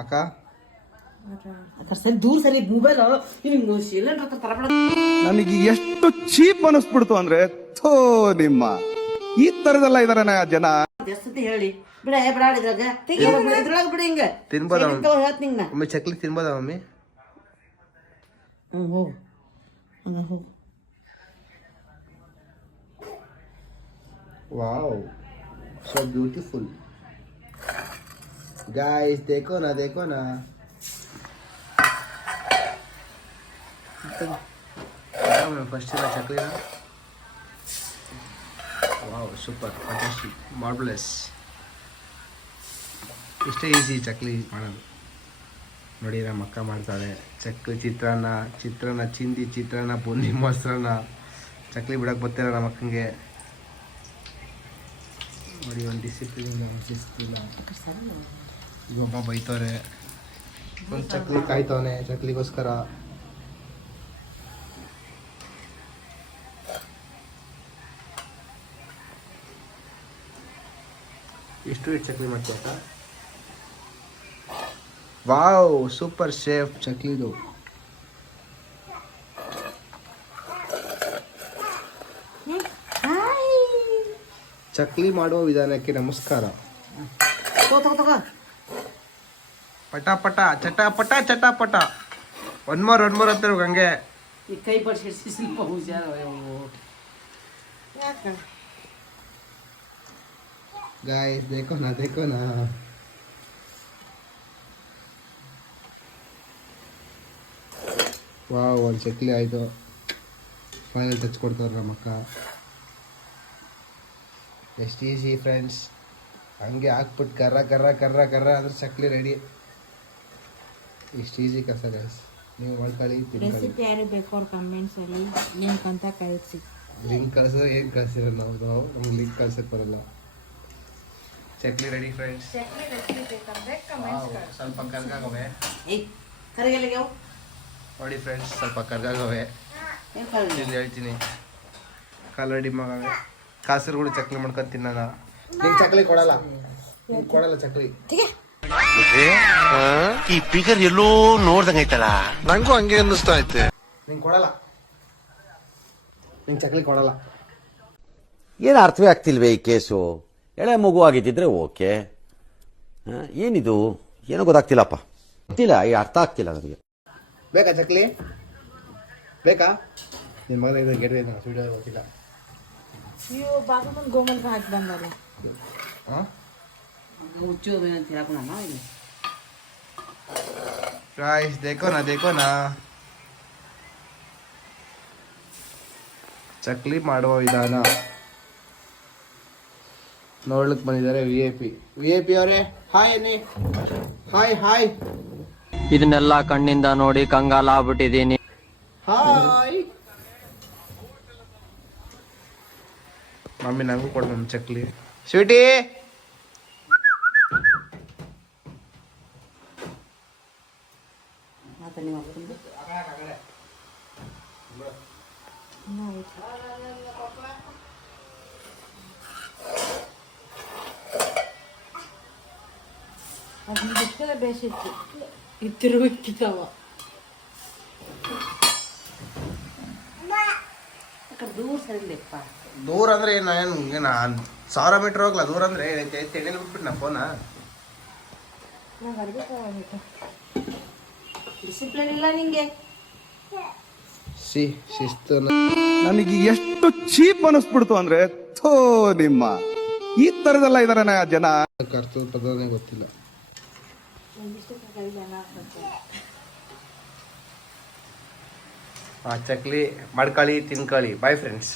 ಅಕ್ಕ ದೂರ ಸರಿ ಮೊಬೈಲ್ ನನಗೆ ಎಷ್ಟು ಚೀಪ್ ಅನಿಸ್ಬಿಡ್ತು ಅಂದ್ರೆ ಥೋ ನಿಮ್ಮ ಈ ತರದೆಲ್ಲ ಇದಾರೆ ಜನ. ಜಾಸ್ತಿ ಹೇಳಿ ಬಿಡ ಬಿಡಾಡಿದ್ರಾಗ ಇದ್ರೊಳಗೆ ಬಿಡಿ ಹಿಂಗ ತಿನ್ಬೋದ ಹೇಳ್ತೀನಿ ನಾ. ಮಮ್ಮಿ ಚಕ್ಲಿ ತಿನ್ಬೋದ ಮಮ್ಮಿ? ಹೋಗು ಹೋಗು. ವಾವ್ so beautiful guys, देखो ना ಫಸ್ಟ್ ಇಲ್ಲ ಚಕ್ಲಿನ. Wow super fantastic marvellous. ಇಷ್ಟೇ ಈಸಿ ಚಕ್ಲಿ ಮಾಡೋದು. ನೋಡಿ ನಮ್ಮ ಅಕ್ಕ ಮಾಡ್ತಾಳೆ ಚಕ್ಲಿ. ಚಿತ್ರಾನ್ನ ಚಿಂದಿ ಚಿತ್ರಾನ್ನ ಬೂಂದಿ ಮೊಸರನ್ನ ಚಕ್ಲಿ ಬಿಡಕ್ಕೆ ಬರ್ತಿಲ್ಲ ನಮ್ಮ ಅಕ್ಕಂಗೆ. ನೋಡಿ ಒಂದು ಡಿಸಿಪ್ಲಿನ್ ಶಿಸ್ತಿಲ್ಲ. ಇವಮ್ಮ ಬೈತವ್ರೆ. ಒಂದು ಚಕ್ಲಿ ಕಾಯ್ತವನೆ ಚಕ್ಲಿಗೋಸ್ಕರ. ಎಷ್ಟು ಚಕ್ಲಿ ಮಾಡ್ತೀಯ? ವಾವ್ ಸೂಪರ್ ಶೇಫ್ ಚಕ್ಲಿದು. ಚಕ್ಲಿ ಮಾಡುವ ವಿಧಾನಕ್ಕೆ ನಮಸ್ಕಾರ. ಪಟ ಪಟ ಚಟ ಪಟ ಚಟ ಪಟ ಒನ್ ಮೋರ್ ಅಂತ ಹಂಗೆ ಕೈ ಬಡ್ಸಿ ಸ್ವಲ್ಪ ಹುಷಾರ. ಗಾಯ್ಸ್ देखो ना ವಾವ್ ಒಂದು ಚಕ್ಲಿ ಆಯಿತು. ಫೈನಲ್ ಟಚ್ ಕೊಡ್ತಾರೆ ನಮ್ಮಕ್ಕ. ಎಷ್ಟು ಈಸಿ ಫ್ರೆಂಡ್ಸ್. ಹಂಗೆ ಹಾಕ್ಬಿಟ್ಟು ಕರ್ರ ಅಂದ್ರೆ ಚಕ್ಲಿ ರೆಡಿ. ಇಷ್ಟು ಈಸಿ ಕೆಲಸ ಗೈಸ್. ನೀವು ಮಾಡ್ಕೊಳ್ಳಿ ರೆಸಿಪಿ ಯಾರು ಬೇಕು ಅವ್ರ ಕಮೆಂಟ್ಸಲ್ಲಿ ಲಿಂಕ್ ಅಂತ ಕಳಿಸಿ. ಲಿಂಕ್ ಕಳ್ಸೋ ಏನು ಕಳ್ಸಿರೋ ನಾವು ನಮ್ಗೆ ಲಿಂಕ್ ಕಳ್ಸೋಕ್ಕೆ ಬರಲ್ಲ. Chakli ready friends. ಸ್ವಲ್ಪ ಕರ್ಗಾಗವೆ ನೋಡಿ ಫ್ರೆಂಡ್ಸ್. ಸ್ವಲ್ಪ ಕರ್ಗಾಗವೆ ಹೇಳ್ತೀನಿ. ಕಲರ್ ಡಿಮ್ಮಾಗವೆ. ಕಾಸರಗೋಡು ಚಕ್ಲಿ ಮಾಡ್ಕೊಂಡು ತಿನ್ನೋಣ. ನಿಂಗೆ ಚಕ್ಲಿ ಕೊಡಲ್ಲ ಚಕ್ಲಿ. ಈ ಫಿಗರ್ ಎಲ್ಲೋ ನೋಡ್ದಂಗೈತಲ್ಲ. ನಂಗೂ ಹಂಗೆ ಅನ್ನಿಸ್ತಾ ಐತೆ. ನಿಂಗೆ ಕೊಡಲ್ಲ. ನಿಂಗೆ ಚಕ್ಲಿ ಕೊಡಲ್ಲ. ಏನು ಅರ್ಥವೇ ಆಗ್ತಿಲ್ವೇ ಈ ಕೇಸು? ಎಳೆ ಮಗು ಆಗಿದ್ದಿದ್ರೆ ಓಕೆ. ಏನಿದು ಏನೋ ಗೊತ್ತಾಗ್ತಿಲ್ಲಪ್ಪ. ಗೊತ್ತಿಲ್ಲ, ಈ ಅರ್ಥ ಆಗ್ತಿಲ್ಲ ನನಗೆ. ಬೇಕಾ ಚಕ್ಲಿ? ಬೇಕಾ? ನಿಮ್ಮ ಮಗನ ಗೆಡ್ಡೆ ವಿಡಿಯೋ ಗೊತ್ತಿಲ್ಲ. ಬಾಗಮನ್ ಗೋಮಲ್ಕ ಹಾಕಿ ಬಂದಲ್ಲ. ಹುಚ್ಚು ಅಂತ ಹೇಳೋಣ. गाइस देखो ना ಚಕ್ಲಿ ಮಾಡುವ ವಿಧಾನ ನೋಡ್ಲಿಕ್ಕೆ ಬಂದಿದ್ದಾರೆ ವಿ.ಐ.ಪಿ ಅವರೇ. ಹಾಯ್ ಅನ್ನಿ. ಹಾಯ್ ಇದನ್ನೆಲ್ಲ ಕಣ್ಣಿಂದ ನೋಡಿ ಕಂಗಾಲ ಆಗ್ಬಿಟ್ಟಿದೀನಿ. ಹಾಯ್ ಮಮ್ಮಿ ನಂಗೂ ಕೊಡು ಮಮ್ಮಿ ಚಕ್ಲಿ. ಸ್ವೀಟಿ ಅದನ್ನ ಬಿಟ್ಟರೆ ಬೇಸಿತ್ತು ಇತ್ತಿರ್ಬೇಕಿತ್ತವ. ದೂರ ಸರಿಲಿಪ್ಪ. ದೂರ ಅಂದ್ರೆ ಏನು 1000 ಮೀಟರ್ ಹೋಗ್ಲಾ. ದೂರ ಅಂದ್ರೆ ತೆಣ್ಣೆಲಿ ಬಿಟ್ಬಿಟ್ಟು ನಾ ಫೋನ. ಡಿಸಿಪ್ಲಿನ್ ಇಲ್ಲ ನಿಂಗೆ. ಶಿಸ್ತು ನನಗೆ ಎಷ್ಟು ಚೀಪ್ ಅನಿಸ್ಬಿಡ್ತು ಅಂದ್ರೆ ಥೋ ನಿಮ್ಮ ಈ ತರದೆಲ್ಲ ಇದಾರೆ ಜನ. ಕರ್ತವ್ಯ ಪದನೇ ಗೊತ್ತಿಲ್ಲ. ಚಕ್ಲಿ ಮಾಡ್ಕೊಳ್ಳಿ ತಿನ್ಕೊಳ್ಳಿ. Bye friends.